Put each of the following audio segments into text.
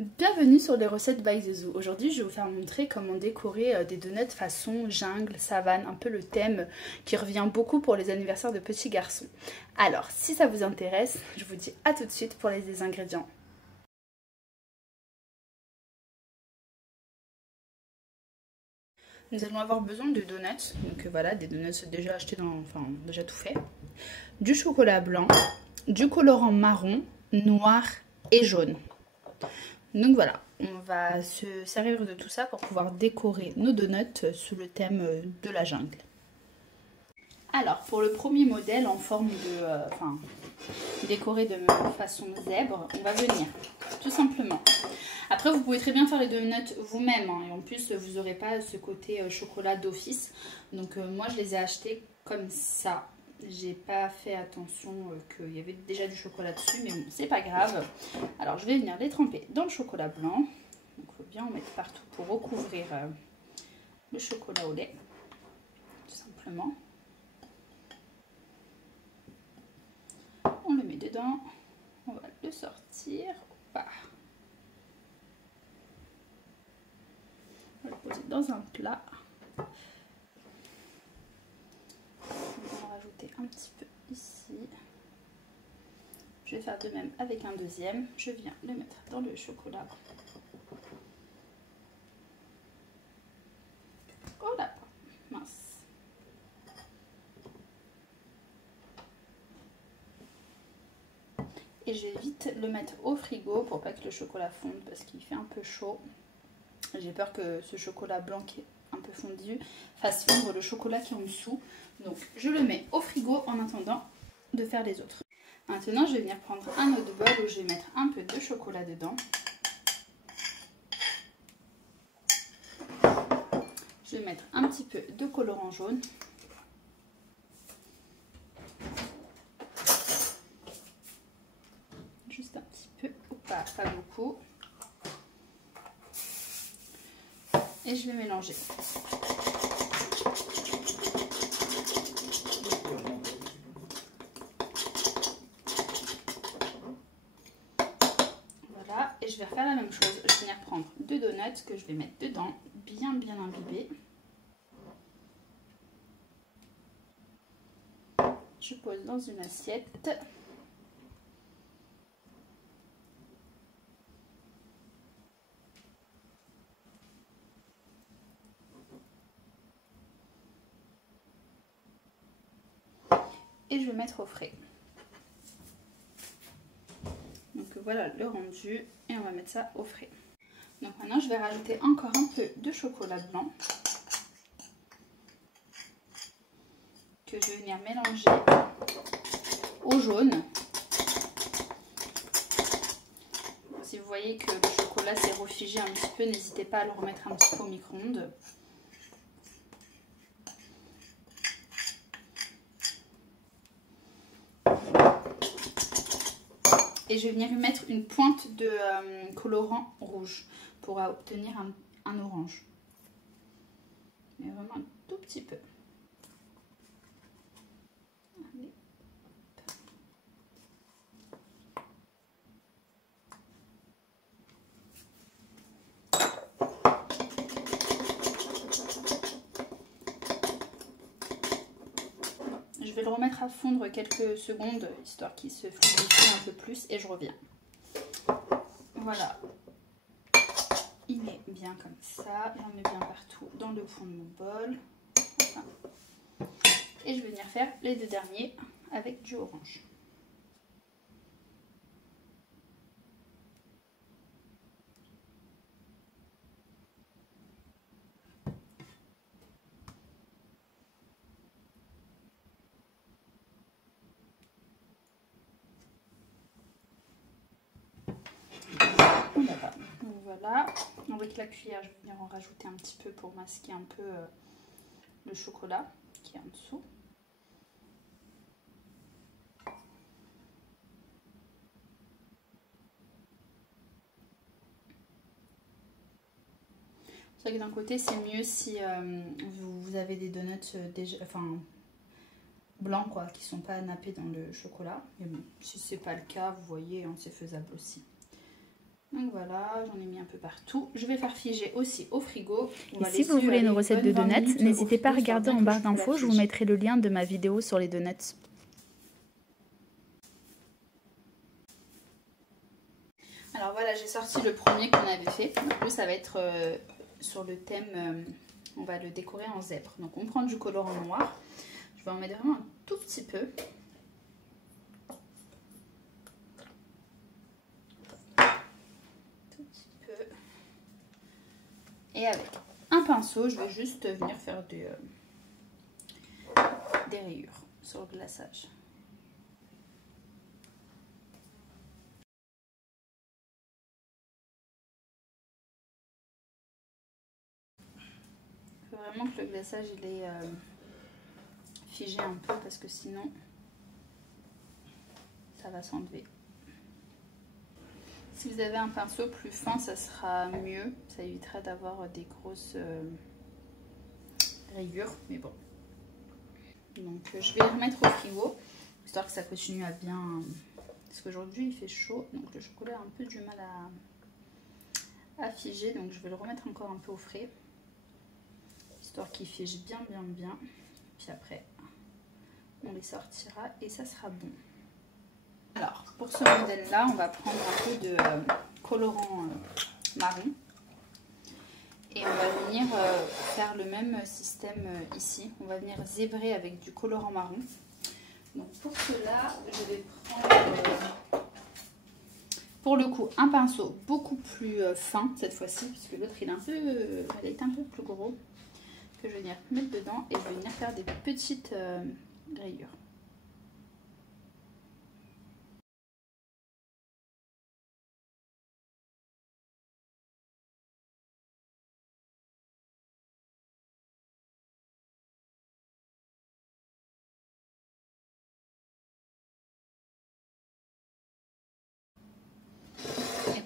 Bienvenue sur les recettes by Zezou. Aujourd'hui, je vais vous faire montrer comment décorer des donuts façon jungle, savane, un peu le thème qui revient beaucoup pour les anniversaires de petits garçons. Alors, si ça vous intéresse, je vous dis à tout de suite pour les ingrédients. Nous allons avoir besoin de donuts, donc voilà, des donuts déjà achetés déjà tout fait, du chocolat blanc, du colorant marron, noir et jaune. Donc voilà, on va se servir de tout ça pour pouvoir décorer nos donuts sous le thème de la jungle. Alors pour le premier modèle en forme de, décoré de façon zèbre, on va venir tout simplement. Après vous pouvez très bien faire les donuts vous-même hein, et en plus vous n'aurez pas ce côté chocolat d'office. Donc moi je les ai achetés comme ça. J'ai pas fait attention qu'il y avait déjà du chocolat dessus, mais bon, c'est pas grave. Alors je vais venir les tremper dans le chocolat blanc. Donc il faut bien en mettre partout pour recouvrir le chocolat au lait, tout simplement. On le met dedans, on va le sortir. Hop. On va le poser dans un plat. On va rajouter un petit peu ici. Je vais faire de même avec un deuxième. Je viens le mettre dans le chocolat. Oh là, mince. Et je vais vite le mettre au frigo pour pas que le chocolat fonde parce qu'il fait un peu chaud. J'ai peur que ce chocolat blanc qui est un peu fondu fasse fondre le chocolat qui est en dessous. Donc je le mets au frigo en attendant de faire les autres. Maintenant je vais venir prendre un autre bol où je vais mettre un peu de chocolat dedans. Je vais mettre un petit peu de colorant jaune. Juste un petit peu, pas beaucoup. Et je vais mélanger. Voilà, et je vais refaire la même chose. Je vais venir prendre deux donuts que je vais mettre dedans, bien imbibés. Je pose dans une assiette. Et je vais mettre au frais. Donc voilà le rendu et on va mettre ça au frais. Donc maintenant je vais rajouter encore un peu de chocolat blanc que je vais venir mélanger au jaune. Si vous voyez que le chocolat s'est refigé un petit peu, n'hésitez pas à le remettre un petit peu au micro-ondes. Et je vais venir lui mettre une pointe de colorant rouge pour obtenir un orange. Mais vraiment un tout petit peu. Allez. Je vais le remettre à fondre quelques secondes, histoire qu'il se fluidifie un peu plus, et je reviens. Voilà. Il est bien comme ça. J'en mets bien partout dans le fond de mon bol. Enfin. Et je vais venir faire les deux derniers avec du orange. Voilà, avec la cuillère, je vais venir en rajouter un petit peu pour masquer un peu le chocolat qui est en dessous. C'est vrai que d'un côté, c'est mieux si vous avez des donuts déjà, blancs quoi, qui sont pas nappés dans le chocolat. Mais bon, si c'est pas le cas, vous voyez, c'est faisable aussi. Donc voilà, j'en ai mis un peu partout. Je vais faire figer aussi au frigo. Et si vous voulez une recette de donuts, n'hésitez pas à regarder en barre d'infos, je vous mettrai le lien de ma vidéo sur les donuts. Alors voilà, j'ai sorti le premier qu'on avait fait. Donc lui, ça va être sur le thème, on va le décorer en zèbre. Donc on prend du colorant noir. Je vais en mettre vraiment un tout petit peu. Tout petit peu. Et avec un pinceau, je vais juste venir faire des rayures sur le glaçage. Il faut vraiment que le glaçage il est figé un peu parce que sinon ça va s'enlever. Si vous avez un pinceau plus fin, ça sera mieux. Ça évitera d'avoir des grosses rayures, mais bon. Donc je vais les remettre au frigo, histoire que ça continue à bien... Parce qu'aujourd'hui il fait chaud, donc le chocolat a un peu du mal à figer. Donc je vais le remettre encore un peu au frais, histoire qu'il fige bien. Puis après, on les sortira et ça sera bon. Alors, pour ce modèle-là, on va prendre un peu de colorant marron. Et on va venir faire le même système ici. On va venir zébrer avec du colorant marron. Donc pour cela, je vais prendre, pour le coup, un pinceau beaucoup plus fin cette fois-ci. Puisque l'autre, il est un peu plus gros. Que je vais venir mettre dedans et je vais venir faire des petites rayures.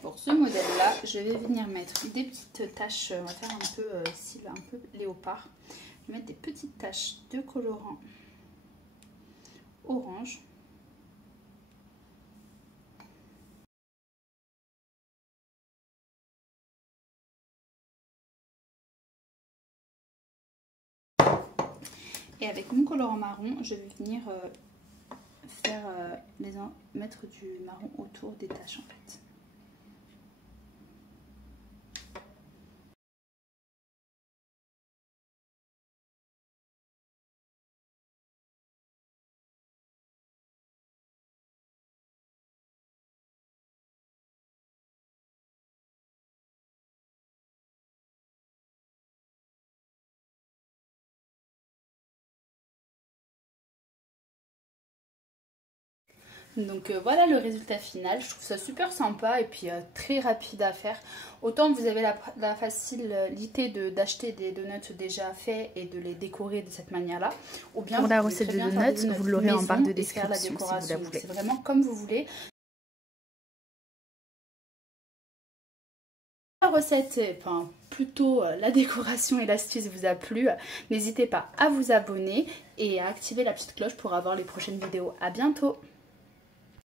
Pour ce modèle-là, je vais venir mettre des petites taches, on va faire un peu style un peu léopard. Je vais mettre des petites taches de colorant orange. Et avec mon colorant marron, je vais venir mettre du marron autour des taches en fait. Donc voilà le résultat final, je trouve ça super sympa et puis très rapide à faire. Autant vous avez la facilité d'acheter des donuts déjà faits et de les décorer de cette manière-là. Ou bien pour la recette de donuts, vous l'aurez en barre de description si vous la voulez. C'est vraiment comme vous voulez. La recette, enfin plutôt la décoration et l'astuce vous a plu, n'hésitez pas à vous abonner et à activer la petite cloche pour avoir les prochaines vidéos. À bientôt!